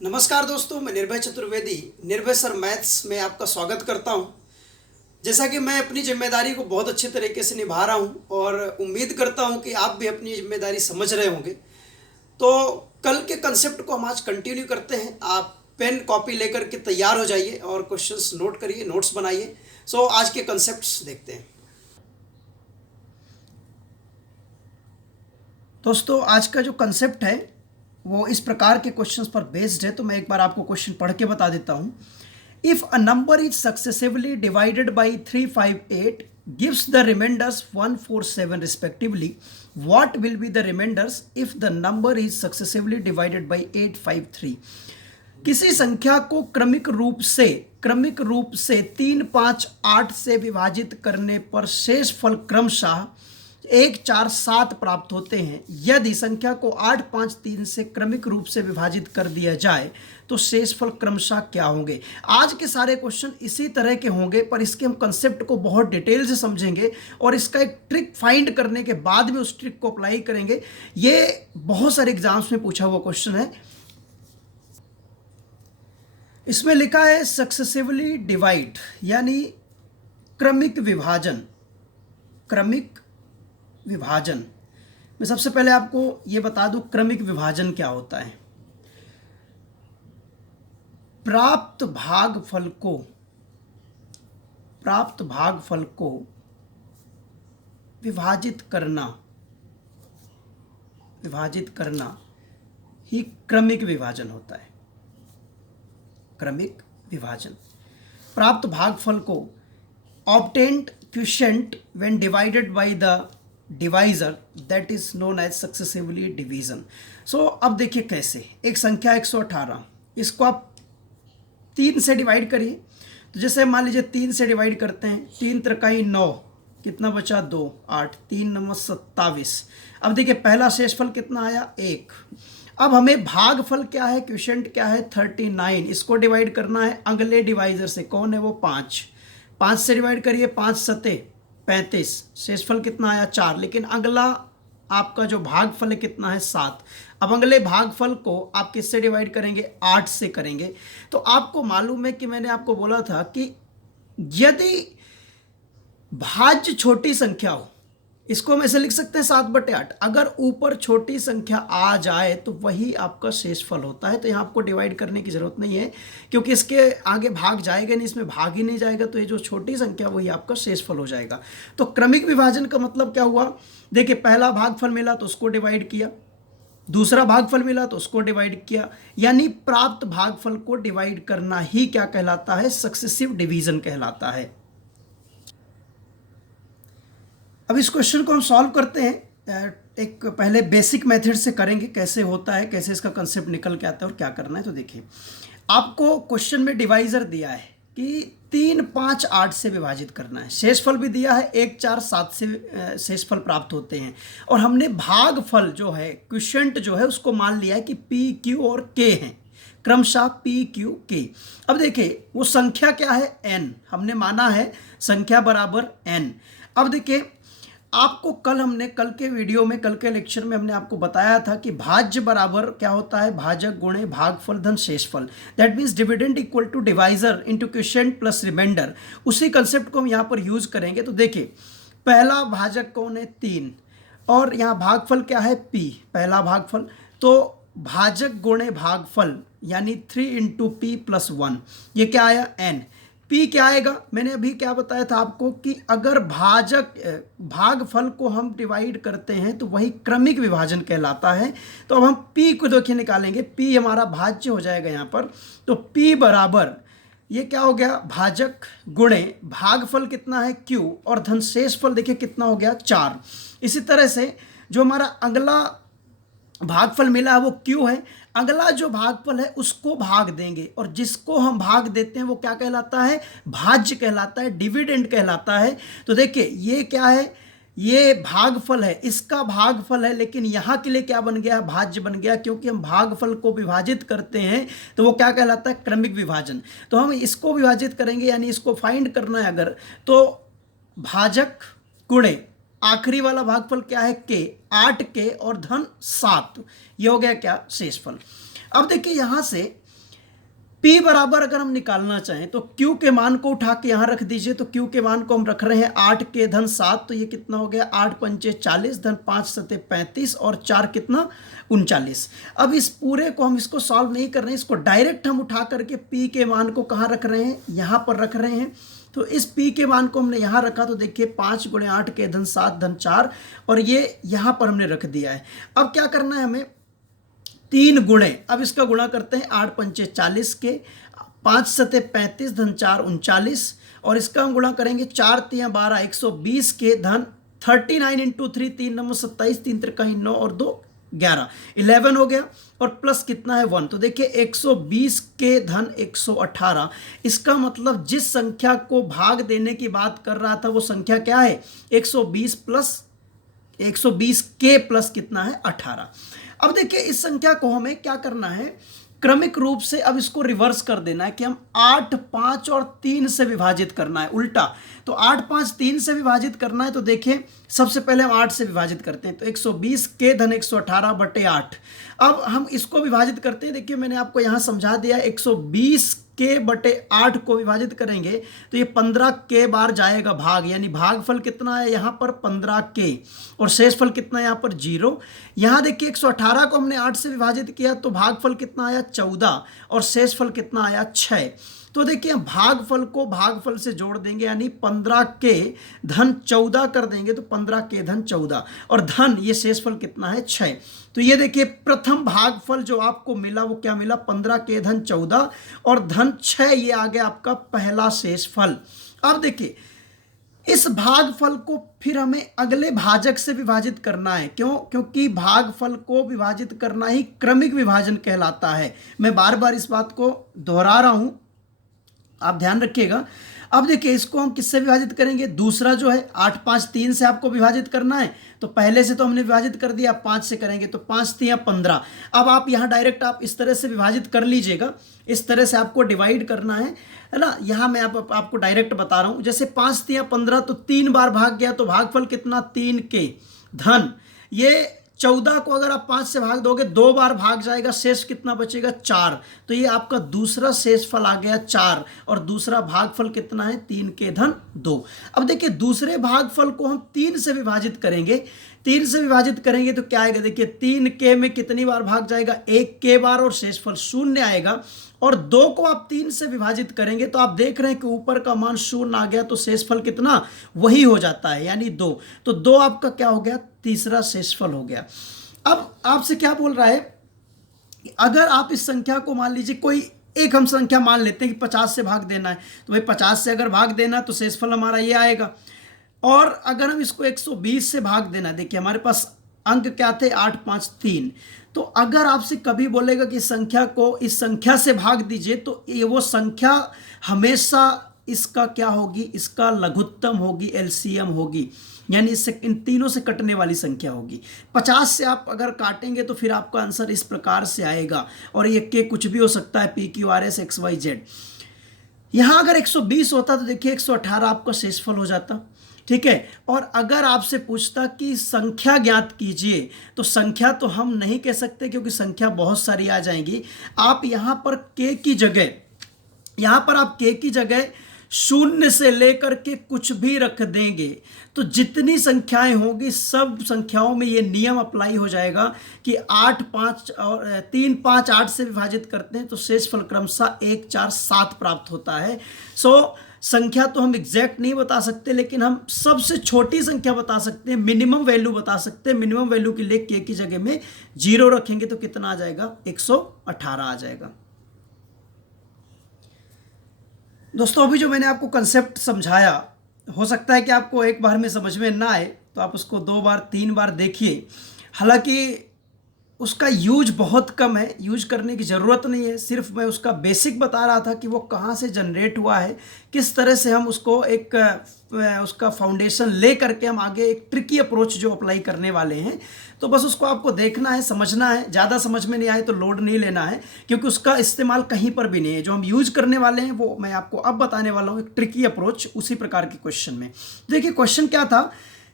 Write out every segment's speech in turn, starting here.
नमस्कार दोस्तों, मैं निर्भय चतुर्वेदी निर्भय सर मैथ्स में आपका स्वागत करता हूं। जैसा कि मैं अपनी जिम्मेदारी को बहुत अच्छे तरीके से निभा रहा हूं और उम्मीद करता हूं कि आप भी अपनी जिम्मेदारी समझ रहे होंगे। तो कल के कंसेप्ट को हम आज कंटिन्यू करते हैं। आप पेन कॉपी लेकर के तैयार हो जाइए और क्वेश्चंस नोट करिए, नोट्स बनाइए। आज के कंसेप्ट्स देखते हैं। दोस्तों, आज का जो कंसेप्ट है वो इस प्रकार के क्वेश्चंस पर बेस्ड है। तो मैं एक बार आपको क्वेश्चन पढ़ के बता देता हूं। If a number is successively divided by 358 gives the remainders 1 4 7 respectively, what will be the remainders if the number is successively divided by 8 5 3। किसी संख्या को क्रमिक रूप से 3 5 8 से विभाजित करने पर शेष फल क्रमशः 1 4 7 प्राप्त होते हैं। यदि संख्या को 8 5 3 से क्रमिक रूप से विभाजित कर दिया जाए तो शेषफल क्रमशः क्या होंगे। आज के सारे क्वेश्चन इसी तरह के होंगे, पर इसके हम कंसेप्ट को बहुत डिटेल से समझेंगे और इसका एक ट्रिक फाइंड करने के बाद में उस ट्रिक को अप्लाई करेंगे। ये बहुत सारे एग्जाम्स में पूछा हुआ क्वेश्चन है। इसमें लिखा है सक्सेसिवली डिवाइड, यानी क्रमिक विभाजन। मैं सबसे पहले आपको यह बता दूं क्रमिक विभाजन क्या होता है। प्राप्त भागफल को विभाजित करना ही क्रमिक विभाजन होता है। क्रमिक विभाजन, प्राप्त भागफल को obtained quotient when divided by the divisor, that is known as successively division. अब देखिए कैसे। एक संख्या 118, इसको आप 3 से डिवाइड करिए। तो जैसे मान लीजिए 3 से डिवाइड करते हैं, 3 त्रिकाई 9, कितना बचा 2 8, 3 9 27। अब देखिए पहला शेषफल कितना आया 1। अब हमें भागफल क्या है, क्वोशिएंट क्या है 39, इसको डिवाइड करना है अगले डिवाइजर से। कौन है वो 5 से डिवाइड करिए, 5 सते 35, शेषफल कितना आया 4। लेकिन अगला आपका जो भागफल है कितना है 7। अब अगले भागफल को आप किससे डिवाइड करेंगे, 8 से करेंगे। तो आपको मालूम है कि मैंने आपको बोला था कि यदि भाज्य छोटी संख्या हो, इसको हम ऐसे लिख सकते हैं 7/8। अगर ऊपर छोटी संख्या आ जाए तो वही आपका शेषफल होता है। तो यहाँ आपको डिवाइड करने की जरूरत नहीं है, क्योंकि इसके आगे भाग जाएगा नहीं, इसमें भाग ही नहीं जाएगा। तो ये जो छोटी संख्या वही आपका शेषफल हो जाएगा। तो क्रमिक विभाजन का मतलब क्या हुआ, देखिए पहला भागफल मिला तो उसको डिवाइड किया, दूसरा भागफल मिला तो उसको डिवाइड किया, यानी प्राप्त भागफल को डिवाइड करना ही क्या कहलाता है, सक्सेसिव डिवीजन कहलाता है। अब इस क्वेश्चन को हम सॉल्व करते हैं। एक पहले बेसिक मेथड से करेंगे, कैसे होता है, कैसे इसका कंसेप्ट निकल के आता है और क्या करना है। तो देखिए आपको क्वेश्चन में डिवाइजर दिया है कि 3 5 8 से विभाजित करना है। शेषफल भी दिया है 1 4 7 से शेषफल प्राप्त होते हैं। और हमने भागफल जो है, क्वोशिएंट जो है, उसको मान लिया है कि पी क्यू और के हैं, क्रमशः पी क्यू के। अब देखिए वो संख्या क्या है, एन। हमने माना है संख्या बराबर एन। अब देखिए आपको कल के वीडियो में, कल के लेक्चर में हमने आपको बताया था कि भाज्य बराबर क्या होता है, भाजक गुणे भागफल धन शेषफल। That means dividend equal to divisor into quotient plus reminder. उसी कंसेप्ट को हम यहाँ पर यूज करेंगे। तो देखिए पहला भाजक कौन है 3, और यहाँ भागफल क्या है पी, पहला भागफल। तो भाजक गुणे भागफल यानी 3 इंटू पी प्लस 1, ये क्या आया एन। पी क्या आएगा, मैंने अभी क्या बताया था आपको कि अगर भागफल को हम डिवाइड करते हैं तो वही क्रमिक विभाजन कहलाता है। तो अब हम पी को देखिए निकालेंगे, पी हमारा भाज्य हो जाएगा यहाँ पर। तो पी बराबर ये क्या हो गया, भाजक गुणे भागफल कितना है क्यू, और धन शेषफल देखिए कितना हो गया 4। इसी तरह से जो हमारा अगला भागफल मिला है वो क्यू है। अगला जो भागफल है उसको भाग देंगे, और जिसको हम भाग देते हैं वो क्या कहलाता है, भाज्य कहलाता है, डिविडेंड कहलाता है। तो देखिए ये क्या है, ये भागफल है, इसका भागफल है, लेकिन यहाँ के लिए क्या बन गया, भाज्य बन गया, क्योंकि हम भागफल को विभाजित करते हैं तो वो क्या कहलाता है, क्रमिक विभाजन। तो हम इसको विभाजित करेंगे, यानी इसको फाइंड करना है अगर, तो भाजक गुणे आखिरी वाला भागफल क्या है के, 8 के और धन 7, ये हो गया क्या शेषफल। अब देखिए यहां से P बराबर अगर हम निकालना चाहें तो Q के मान को उठा के यहां रख दीजिए। तो Q के मान को हम रख रहे हैं 8 के धन 7, तो ये कितना हो गया 8 पंचे 40 धन 5 सते 35 और 4 कितना 39। अब इस पूरे को हम इसको सॉल्व नहीं कर रहे हैं, इसको डायरेक्ट हम उठा करके P के मान को कहाँ रख रहे हैं, यहां पर रख रहे हैं। तो इस P के मान को हमने यहां रखा, तो देखिए 5 गुणे 8 के धन 7 धन 4, और ये यहां पर हमने रख दिया है। अब क्या करना है हमें, 3 गुणे, अब इसका गुणा करते हैं 8 पंचे 40 के, 5 सते 35 धन 4 39, और इसका हम गुणा करेंगे 4 तियां 12 120 के धन 39 इंटू 3 3 नंबर 27 3 त्रिकाई 9 और 2 11 11 हो गया, और प्लस कितना है 1। तो देखिए 120 के धन 118, इसका मतलब जिस संख्या को भाग देने की बात कर रहा था वो संख्या क्या है 120 प्लस 120 के प्लस कितना है 18। अब देखिए इस संख्या को हमें क्या करना है, क्रमिक रूप से अब इसको रिवर्स कर देना है कि हम 8 5 और 3 से विभाजित करना है, उल्टा। तो 8 5 3 से विभाजित करना है, तो देखिए सबसे पहले हम 8 से विभाजित करते हैं, तो 120 के धन 118 बटे 8। अब हम इसको विभाजित करते हैं, देखिए मैंने आपको यहां समझा दिया, 120 के बटे 8 को विभाजित करेंगे तो ये 15 के बार जाएगा भाग, यानी भागफल कितना है यहाँ पर 15 के, और शेषफल कितना है यहाँ पर 0। यहाँ देखिए 118 को हमने 8 से विभाजित किया तो भागफल कितना आया 14, और शेषफल कितना आया 6। तो देखिए भागफल को भागफल से जोड़ देंगे, यानी 15 के धन 14 कर देंगे, तो 15 के धन 14, और धन ये शेषफल कितना है 6। तो ये देखिए प्रथम भागफल जो आपको मिला वो क्या मिला 15 के धन 14 और धन 6, ये आ गया आपका पहला शेषफल। अब देखिए इस भागफल को फिर हमें अगले भाजक से विभाजित करना है, क्यों, क्योंकि भागफल को विभाजित करना ही क्रमिक विभाजन कहलाता है। मैं बार बार इस बात को दोहरा रहा हूं, आप ध्यान रखिएगा। अब देखिए इसको हम किससे विभाजित करेंगे, दूसरा जो है 8 5 3 से आपको विभाजित करना है, तो पहले से तो हमने विभाजित कर दिया, 5 से करेंगे तो 5 तियां 15। अब आप यहाँ डायरेक्ट आप इस तरह से विभाजित कर लीजिएगा, इस तरह से आपको डिवाइड करना है ना। यहाँ मैं आपको डायरेक्ट बता रहा हूँ, जैसे 5 तियां 15 तो 3 बार भाग गया, तो भागफल कितना 3 के धन ये 14 को अगर आप 5 से भाग दोगे 2 बार भाग जाएगा, शेष कितना बचेगा 4। तो ये आपका दूसरा शेषफल आ गया 4, और दूसरा भागफल कितना है 3 के धन 2। अब देखिए दूसरे भागफल को हम 3 से विभाजित करेंगे, 3 से विभाजित करेंगे तो क्या आएगा, देखिए 3 के में कितनी बार भाग जाएगा 1 के बार, और शेषफल 0 आएगा। और 2 को आप 3 से विभाजित करेंगे तो आप देख रहे हैं कि ऊपर का मान 0 आ गया, तो शेषफल कितना वही हो जाता है, यानी 2। तो 2 आपका क्या हो गया, तीसरा शेषफल हो गया। अब आपसे क्या बोल रहा है, अगर आप इस संख्या को मान लीजिए कोई एक हम संख्या मान लेते हैं कि 50 से भाग देना है, तो भाई 50 से अगर भाग देना तो शेषफल हमारा ये आएगा। और अगर हम इसको 120 से भाग देना, देखिए हमारे पास अंक क्या थे 8 5 3, तो अगर आपसे कभी बोलेगा कि संख्या को इस संख्या से भाग दीजिए, तो ये वो संख्या हमेशा इसका क्या होगी, इसका लघुत्तम होगी, एलसीएम होगी, यानी इससे इन तीनों से कटने वाली संख्या होगी। 50 से आप अगर काटेंगे तो फिर आपका आंसर इस प्रकार से आएगा, और ये के कुछ भी हो सकता है, PQRS XYZ। यहां अगर 120 होता तो देखिए 118 आपका शेषफल हो जाता, ठीक है। और अगर आपसे पूछता कि संख्या ज्ञात कीजिए, तो संख्या तो हम नहीं कह सकते क्योंकि संख्या बहुत सारी आ जाएंगी। आप यहां पर के की जगह, यहां पर आप के की जगह 0 से लेकर के कुछ भी रख देंगे, तो जितनी संख्याएं होंगी सब संख्याओं में ये नियम अप्लाई हो जाएगा कि 8 5 और 3 5 8 से विभाजित करते हैं तो शेषफल क्रमशः 1 4 7 प्राप्त होता है। संख्या तो हम एग्जैक्ट नहीं बता सकते, लेकिन हम सबसे छोटी संख्या बता सकते हैं, मिनिमम वैल्यू बता सकते हैं। मिनिमम वैल्यू के लिए के की जगह में 0 रखेंगे तो कितना आ जाएगा, 118 आ जाएगा। दोस्तों अभी जो मैंने आपको कंसेप्ट समझाया, हो सकता है कि आपको एक बार में समझ में ना आए, तो आप उसको 2 बार 3 बार देखिए। हालांकि उसका यूज बहुत कम है, यूज करने की ज़रूरत नहीं है, सिर्फ मैं उसका बेसिक बता रहा था कि वो कहाँ से जनरेट हुआ है, किस तरह से हम उसको एक उसका फाउंडेशन ले करके हम आगे एक ट्रिकी अप्रोच जो अप्लाई करने वाले हैं। तो बस उसको आपको देखना है, समझना है। ज़्यादा समझ में नहीं आए तो लोड नहीं लेना है, क्योंकि उसका इस्तेमाल कहीं पर भी नहीं है। जो हम यूज करने वाले हैं वो मैं आपको अब बताने वाला हूँ, एक ट्रिकी अप्रोच उसी प्रकार के क्वेश्चन में। देखिए क्वेश्चन क्या था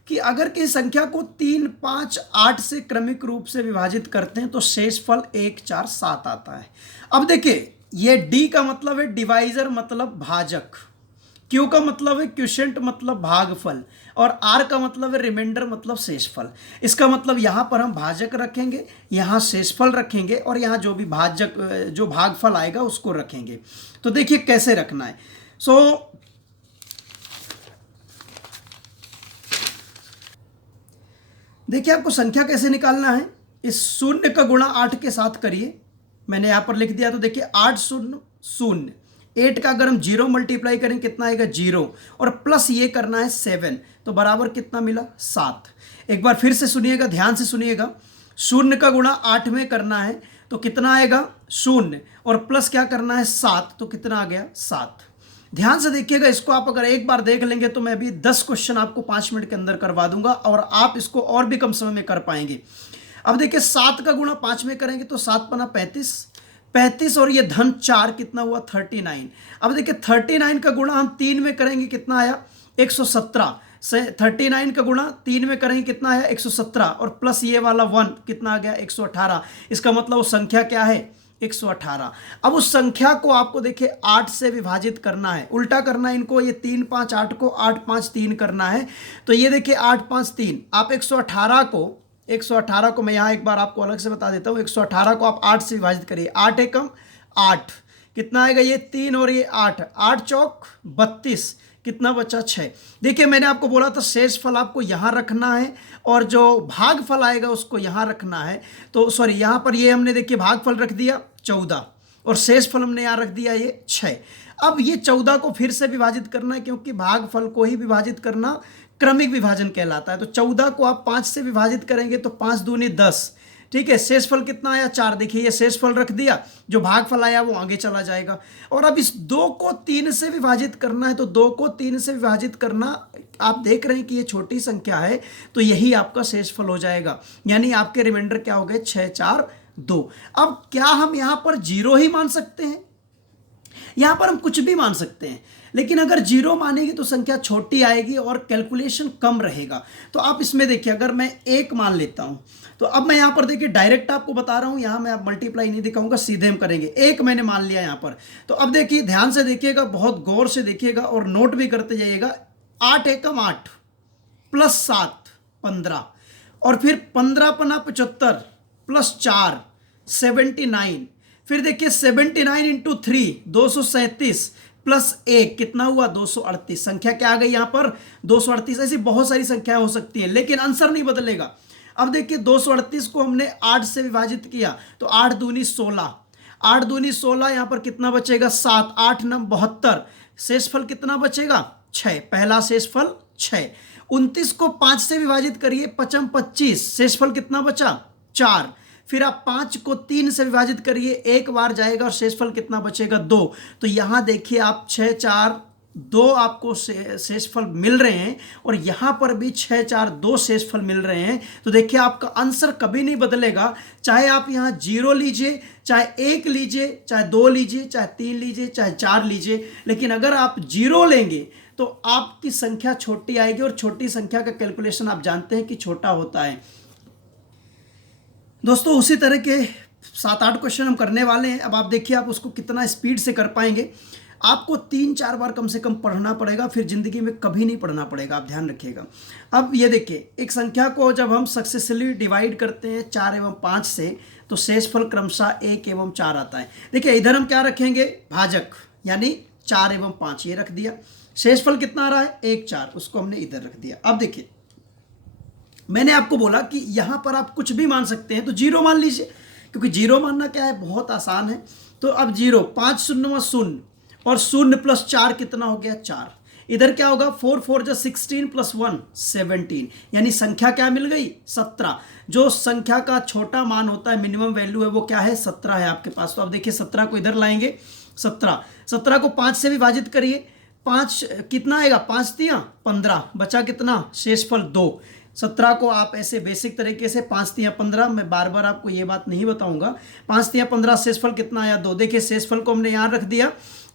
कि अगर किसी संख्या को 3 5 8 से क्रमिक रूप से विभाजित करते हैं तो शेषफल 1 4 7 आता है। अब देखिए ये डी का मतलब है डिवाइजर मतलब भाजक, क्यू का मतलब है क्वोशिएंट मतलब भागफल, और आर का मतलब है रिमाइंडर मतलब शेषफल। इसका मतलब यहां पर हम भाजक रखेंगे, यहां शेषफल रखेंगे, और यहां जो भी जो भागफल आएगा उसको रखेंगे। तो देखिए कैसे रखना है। देखिए आपको संख्या कैसे निकालना है। इस शून्य का गुणा 8 के साथ करिए, मैंने यहां पर लिख दिया। तो देखिए 8 शून्य शून्य, 8 का अगर हम 0 मल्टीप्लाई करें कितना आएगा 0, और प्लस ये करना है 7, तो बराबर कितना मिला 7। एक बार फिर से सुनिएगा, ध्यान से सुनिएगा। शून्य का गुणा 8 में करना है तो कितना आएगा 0, और प्लस क्या करना है 7, तो कितना आ गया 7। ध्यान से देखिएगा, इसको आप अगर एक बार देख लेंगे तो मैं अभी 10 क्वेश्चन आपको 5 मिनट के अंदर करवा दूंगा, और आप इसको और भी कम समय में कर पाएंगे। अब देखिए 7 का गुणा 5 में करेंगे तो 7 पना 35, 35 और ये धन 4 कितना हुआ 39। अब देखिए 39 का गुणा हम 3 में करेंगे कितना आया 117 से, 39 का गुणा 3 में करेंगे कितना आया 117, और प्लस ये वाला 1 कितना आ गया 118। इसका मतलब वो संख्या क्या है 118। अब उस संख्या को आपको देखिए 8 से विभाजित करना है, उल्टा करना है इनको, ये 3 5 8 को 8 5 3 करना है। तो ये देखिए 8 5 3, आप 118 को मैं यहाँ एक बार आपको अलग से बता देता हूँ। 118 को आप 8 से विभाजित करिए, 8 एकम 8, कितना आएगा ये 3 और ये 8, 8 चौक 32, कितना बचा 6। देखिए मैंने आपको बोला था शेष फल आपको यहाँ रखना है, और जो भाग फल आएगा उसको यहाँ रखना है। तो सॉरी, यहाँ पर ये हमने देखिए भाग फल रख दिया 14, और शेष फल हमने यहाँ रख दिया ये 6। अब ये 14 को फिर से विभाजित करना है, क्योंकि भाग फल को ही विभाजित करना क्रमिक विभाजन कहलाता है। तो 14 को आप 5 से विभाजित करेंगे तो 5 दूनी 10, ठीक है। शेषफल कितना आया 4, देखिए ये शेषफल रख दिया, जो भागफल आया वो आगे चला जाएगा। और अब इस 2 को 3 से विभाजित करना है, तो 2 को 3 से विभाजित करना, आप देख रहे हैं कि ये छोटी संख्या है, तो यही आपका शेषफल हो जाएगा। यानी आपके रिमाइंडर क्या हो गए 6 4 2। अब क्या हम यहां पर 0 ही मान सकते हैं? यहां पर हम कुछ भी मान सकते हैं, लेकिन अगर 0 मानेंगे तो संख्या छोटी आएगी और कैलकुलेशन कम रहेगा। तो आप इसमें देखिए, अगर मैं 1 मान लेता हूं, तो अब मैं यहां पर देखिए डायरेक्ट आपको बता रहा हूं, यहां मैं मल्टीप्लाई नहीं दिखाऊंगा, सीधे हम करेंगे। 1 मैंने मान लिया यहां पर। तो अब देखिए ध्यान से देखिएगा, बहुत गौर से देखिएगा और नोट भी करते जाइएगा। 8 एकम 8 प्लस 7 15, और फिर 15 पना 75 प्लस 4 79, फिर देखिए 79 इंटू 3 237 प्लस 1 कितना हुआ 238। संख्या क्या आ गई यहां पर 238। ऐसी बहुत सारी संख्याएं हो सकती है, लेकिन आंसर नहीं बदलेगा। अब देखिए 238 को हमने 8 से विभाजित किया, तो 8 दूनी 16, 8 दूनी 16, यहां पर कितना बचेगा 7, 8 9 72, शेषफल कितना बचेगा 6, पहला शेषफल 6। 29 को 5 से विभाजित करिए, 5 25, शेषफल कितना बचा 4। फिर आप 5 को 3 से विभाजित करिए, एक बार जाएगा और शेषफल कितना बचेगा 2। तो यहां देखिए आप 6 4 2 आपको शेषफल मिल रहे हैं, और यहां पर भी 6 4 2 शेषफल मिल रहे हैं। तो देखिए आपका आंसर कभी नहीं बदलेगा, चाहे आप यहां 0 लीजिए, चाहे 1 लीजिए, चाहे 2 लीजिए, चाहे 3 लीजिए, चाहे 4 लीजिए, लेकिन अगर आप 0 लेंगे तो आपकी संख्या छोटी आएगी, और छोटी संख्या का कैलकुलेशन आप जानते हैं कि छोटा होता है। दोस्तों उसी तरह के 7-8 क्वेश्चन हम करने वाले हैं। अब आप देखिए आप उसको कितना स्पीड से कर पाएंगे। आपको 3-4 बार कम से कम पढ़ना पड़ेगा, फिर जिंदगी में कभी नहीं पढ़ना पड़ेगा, आप ध्यान रखिएगा। अब ये देखिए, एक संख्या को जब हम सक्सेसफुली डिवाइड करते हैं 4 एवं 5 से, तो शेषफल क्रमशः 1 एवं 4 आता है। देखिए इधर हम क्या रखेंगे भाजक, यानी 4 एवं 5 ये रख दिया। शेषफल कितना आ रहा है 1 4, उसको हमने इधर रख दिया। अब देखिए मैंने आपको बोला कि यहां पर आप कुछ भी मान सकते हैं, तो 0 मान लीजिए, क्योंकि 0 मानना क्या है बहुत आसान है। तो अब 0 5 0 0, और 0 प्लस 4 कितना हो गया 4। इधर क्या होगा 4 4 जो 16 प्लस 1 17, यानी संख्या क्या मिल गई 17। जो संख्या का छोटा मान होता है, मिनिमम वैल्यू है, वो क्या है 17 है आपके पास। तो अब देखिए 17 को इधर लाएंगे, 17 को 5 से विभाजित करिए, 5 कितना आएगा 5 तिया 15, बचा कितना शेषफल 2। 17 को आप ऐसे बेसिक तरीके से 5 तिया 15, मैं बार बार आपको ये बात नहीं बताऊंगा, 5 तिया 15, शेषफल कितना आया 2। देखिए शेषफल को हमने यहाँ रख दिया,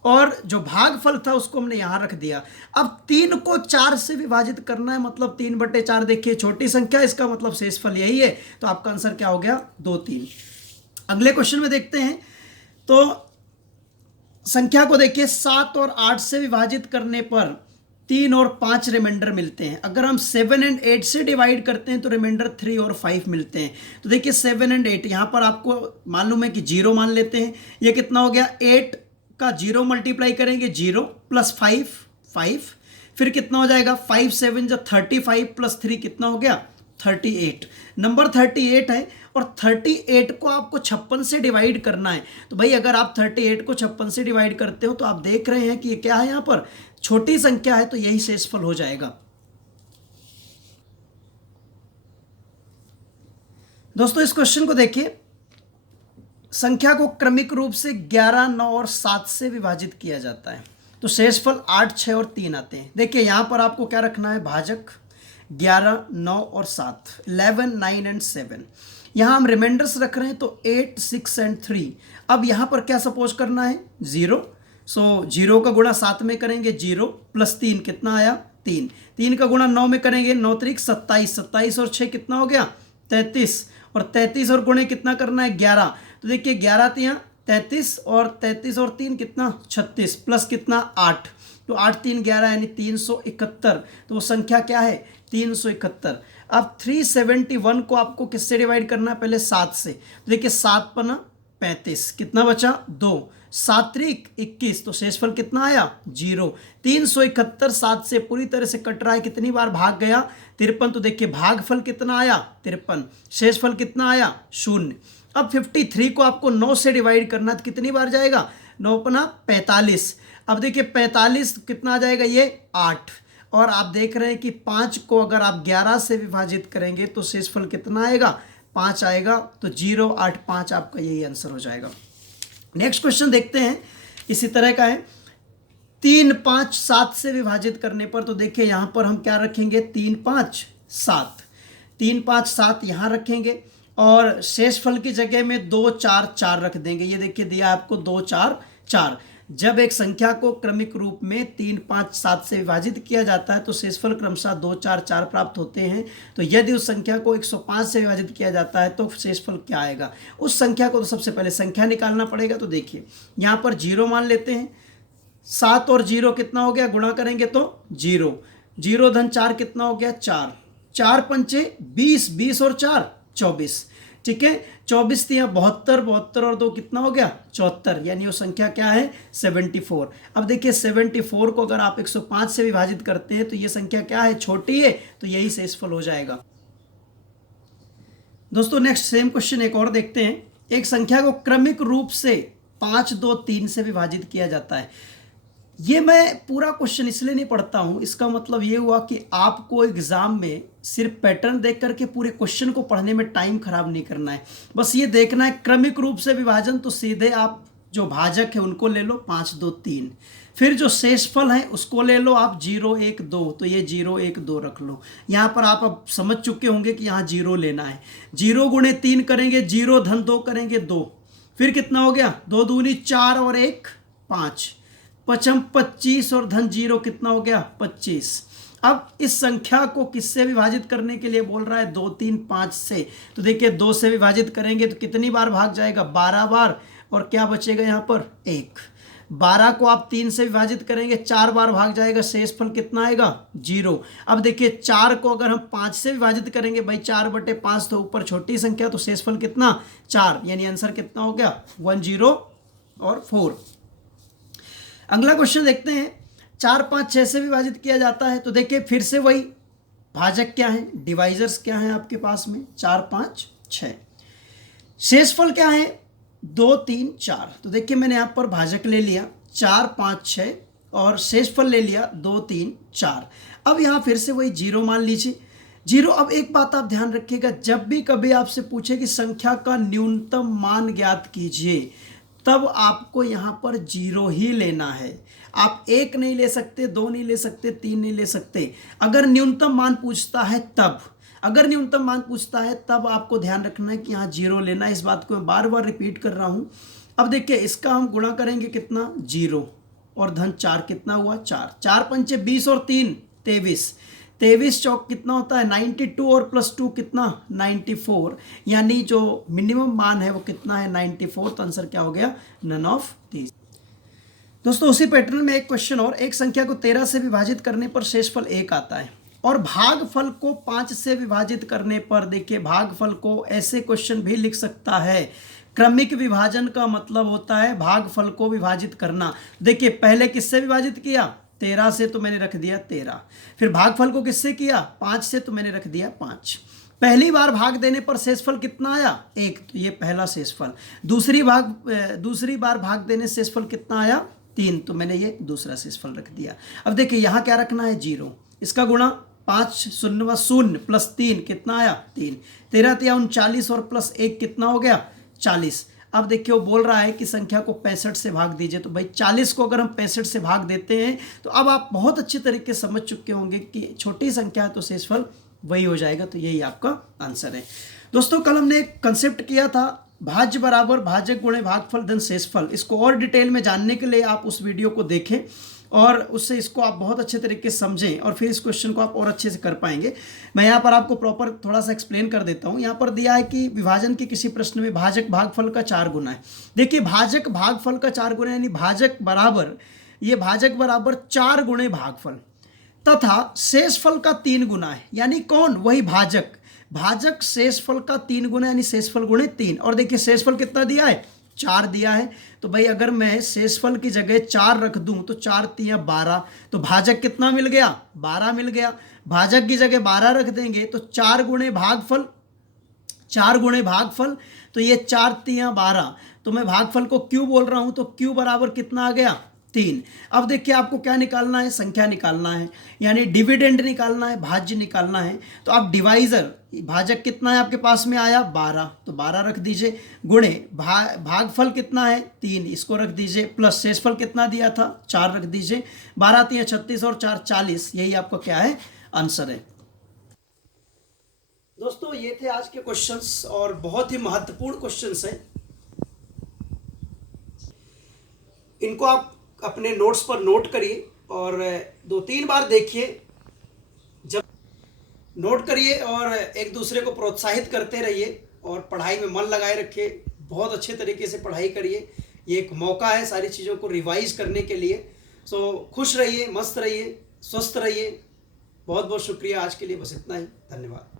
और जो भागफल था उसको हमने यहाँ रख दिया। अब 3 को 4 से विभाजित करना है, मतलब 3/4। देखिए छोटी संख्या, इसका मतलब शेषफल यही है। तो आपका आंसर क्या हो गया 2 3। अगले क्वेश्चन में देखते हैं। तो संख्या को देखिए 7 और 8 से विभाजित करने पर 3 और 5 रिमाइंडर मिलते हैं। अगर हम 7 एंड 8 से डिवाइड करते हैं तो रिमाइंडर 3 और 5 मिलते हैं। तो देखिए 7 एंड 8, यहाँ पर आपको मालूम है कि 0 मान लेते हैं। ये कितना हो गया, 8 का 0 मल्टीप्लाई करेंगे 0 प्लस 5 5, फिर कितना हो जाएगा 5 7 जो 35 प्लस 3 कितना हो गया 38। नंबर 38 है और 38 को आपको 56 से डिवाइड करना है। तो भाई अगर आप 38 को 56 से डिवाइड करते हो तो आप देख रहे हैं कि ये क्या है, यहाँ पर छोटी संख्या है, तो यही शेषफल हो जाएगा। दोस्तों इस क्वेश्चन को देखिए, संख्या को क्रमिक रूप से 11, 9 और 7 से विभाजित किया जाता है तो शेषफल 8, 6 और 3 आते हैं। देखिए यहाँ पर आपको क्या रखना है, भाजक 11, 9 और 7, 11, 9 एंड 7। यहाँ हम रिमाइंडर्स रख रहे हैं तो 8, 6 एंड 3। अब यहाँ पर क्या सपोज करना है, 0। सो 0 का गुणा 7 में करेंगे 0 प्लस 3 कितना आया 3। 3 का गुणा 9 में करेंगे 9 त्रिक 27, 27 और 6 कितना हो गया 33, और 33 और गुणे कितना करना है 11। तो देखिए 11 तियाँ 33 और 33 और 3 कितना 36 प्लस कितना 8, तो 8 3 11 यानी 371। तो वो संख्या क्या है 371। अब 371 को आपको किससे डिवाइड करना है, पहले 7 से। तो देखिए 7 पना 35, कितना बचा 2, 7 त्रिक 21, तो शेषफल कितना आया 0। 371 7 से पूरी तरह से कट रहा है, कितनी बार भाग गया 53। तो देखिए भागफल कितना आया 53, शेषफल कितना आया 0। अब 53 को आपको 9 से डिवाइड करना, तो कितनी बार जाएगा 9 पना 45। अब देखिए 45 कितना आ जाएगा ये 8, और आप देख रहे हैं कि 5 को अगर आप 11 से विभाजित करेंगे तो शेषफल कितना आएगा 5 आएगा। तो 0, 8, 5 आपका यही आंसर हो जाएगा। नेक्स्ट क्वेश्चन देखते हैं, इसी तरह का है। 3, 5, 7 से विभाजित करने पर, तो देखिए यहाँ पर हम क्या रखेंगे 3, 5, 7, 3, 5, 7 यहाँ रखेंगे और शेषफल की जगह में 2, 4, 4 रख देंगे। ये देखिए दिया आपको 2, 4, 4। जब एक संख्या को क्रमिक रूप में 3, 5, 7 से विभाजित किया जाता है तो शेषफल क्रमशः 2, 4, 4 प्राप्त होते हैं। तो यदि उस संख्या को 105 से विभाजित किया जाता है तो शेषफल क्या आएगा, उस संख्या को तो सबसे पहले संख्या निकालना पड़ेगा। तो देखिए यहाँ पर 0 मान लेते हैं, 7 और 0 कितना हो गया, गुणा करेंगे तो 0, 0 धन 4 कितना हो गया 4, 4 पंचे 20, 20 और 4 24, ठीक है 24 तिया 72, 72 और 2 कितना हो गया 74, यानी वो संख्या क्या है 74। अब देखिए 74 को अगर आप 105 से विभाजित करते हैं तो ये संख्या क्या है छोटी है, तो यही शेषफल हो जाएगा। दोस्तों नेक्स्ट सेम क्वेश्चन एक और देखते हैं। एक संख्या को क्रमिक रूप से 5, 2, 3 से विभाजित किया जाता है। ये मैं पूरा क्वेश्चन इसलिए नहीं पढ़ता हूँ, इसका मतलब ये हुआ कि आपको एग्जाम में सिर्फ पैटर्न देख करके पूरे क्वेश्चन को पढ़ने में टाइम खराब नहीं करना है। बस ये देखना है क्रमिक रूप से विभाजन, तो सीधे आप जो भाजक है उनको ले लो 5, 2, 3, फिर जो शेषफल है उसको ले लो आप 0, 1, 2, तो ये 0, 1, 2 रख लो। यहाँ पर आप अब समझ चुके होंगे कि यहाँ 0 लेना है। 0 गुणे 3 करेंगे 0 धन 2 करेंगे 2, फिर कितना हो गया 2 दूनी 4 और 1 5, 5 25 और धन 0 कितना हो गया 25। अब इस संख्या को किससे विभाजित करने के लिए बोल रहा है 2, 3, 5 से। तो देखिए 2 से विभाजित करेंगे तो कितनी बार भाग जाएगा 12 बार, और क्या बचेगा यहाँ पर 1। 12 को आप 3 से विभाजित करेंगे 4 बार भाग जाएगा, शेषफल कितना आएगा 0। अब देखिए 4 को अगर हम 5 से विभाजित करेंगे, भाई 4/5 तो ऊपर छोटी संख्या, तो शेषफल कितना 4, यानी आंसर कितना हो गया 1, 0 और 4। अगला क्वेश्चन देखते हैं। 4, 5, 6 से विभाजित किया जाता है, तो देखिए फिर से वही भाजक क्या है, डिवाइजर्स क्या है आपके पास में 4, 5, 6। शेषफल क्या है 2, 3, 4। तो देखिए मैंने यहाँ पर भाजक ले लिया 4, 5, 6 और शेषफल ले लिया 2, 3, 4। अब यहाँ फिर से वही 0 मान लीजिए 0। अब एक बात आप ध्यान रखिएगा, जब भी कभी आपसे पूछे कि संख्या का न्यूनतम मान ज्ञात कीजिए, तब आपको यहाँ पर 0 ही लेना है। आप 1 नहीं ले सकते, 2 नहीं ले सकते, 3 नहीं ले सकते। अगर न्यूनतम मान पूछता है तब, अगर न्यूनतम मान पूछता है तब आपको ध्यान रखना है कि यहाँ 0 लेना है। इस बात को मैं बार बार रिपीट कर रहा हूँ। अब देखिए इसका हम गुणा करेंगे कितना 0 और धन 4 कितना हुआ 4, 4 पंचे 20 और 3 23, 23 चौक कितना होता है 92 और प्लस 2 कितना 94, यानी जो मिनिमम मान है वो कितना है 94। तो आंसर क्या हो गया नन ऑफ दीज। दोस्तों उसी पैटर्न में एक क्वेश्चन और, एक संख्या को 13 से विभाजित करने पर शेषफल 1 आता है और भागफल को 5 से विभाजित करने पर, देखिए भागफल को ऐसे क्वेश्चन भी लिख सकता है। क्रमिक विभाजन का मतलब होता है भागफल को विभाजित करना। देखिए पहले किससे विभाजित किया, 13 से, तो मैंने रख दिया 13। फिर भागफल को किससे किया, 5 से, तो मैंने रख दिया 5। पहली बार भाग देने पर शेषफल कितना आया, 1, तो ये पहला शेषफल। दूसरी बार भाग देने से शेषफल कितना आया, 3, तो मैंने ये दूसरा शेषफल रख दिया। अब देखिए यहाँ क्या रखना है, 0, इसका गुणा 5 0 0 प्लस 3 कितना आया, 3, 13 3 39 और प्लस 1 कितना हो गया, 40। अब देखिए वो बोल रहा है कि संख्या को 65 से भाग दीजिए, तो भाई 40 को अगर हम 65 से भाग देते हैं तो अब आप बहुत अच्छी तरीके से समझ चुके होंगे कि छोटी संख्या है तो शेषफल वही हो जाएगा। तो यही आपका आंसर है। दोस्तों कल हमने एक कंसेप्ट किया था, भाज्य बराबर भाजक गुणे भागफल धन शेषफल। इसको और डिटेल में जानने के लिए आप उस वीडियो को देखें और उससे इसको आप बहुत अच्छे तरीके से समझें और फिर इस क्वेश्चन को आप और अच्छे से कर पाएंगे। मैं यहाँ पर आपको प्रॉपर थोड़ा सा एक्सप्लेन कर देता हूँ। यहाँ पर दिया है कि विभाजन के किसी प्रश्न में भाजक भागफल का 4 गुना है। देखिए भाजक भागफल का 4 गुना यानी भाजक बराबर 4 गुणे भागफल तथा शेषफल का 3 गुना है, यानी कौन, वही भाजक शेषफल का 3 गुना यानी शेषफल गुणे 3। और देखिए शेषफल कितना दिया है, 4 दिया है। तो भाई अगर मैं शेषफल की जगह 4 रख दूं तो 4 3 12, तो भाजक कितना मिल गया, 12 मिल गया। भाजक की जगह 12 रख देंगे तो 4 गुणे भागफल, तो ये 4 3 12। तो मैं भागफल को क्यू बोल रहा हूं, तो क्यू बराबर कितना आ गया, 3। अब देखिए आपको क्या निकालना है, संख्या निकालना है, यानी डिविडेंड निकालना है, भाज्य निकालना है। तो आप डिवाइजर, भाजक कितना है आपके पास में आया 12, तो 12 रख दीजिए, गुणे भागफल कितना है 3, इसको रख दीजिए, प्लस शेषफल कितना दिया था 4 रख दीजिए। 12 3 36 और 4 40, यही आपका क्या है, आंसर है। दोस्तों ये थे आज के क्वेश्चंस और बहुत ही महत्वपूर्ण क्वेश्चंस हैं। इनको आप अपने नोट्स पर नोट करिए और 2-3 बार देखिए। जब नोट करिए और एक दूसरे को प्रोत्साहित करते रहिए और पढ़ाई में मन लगाए रखिए। बहुत अच्छे तरीके से पढ़ाई करिए, ये एक मौका है सारी चीज़ों को रिवाइज करने के लिए। सो खुश रहिए, मस्त रहिए, स्वस्थ रहिए। बहुत बहुत शुक्रिया, आज के लिए बस इतना ही, धन्यवाद।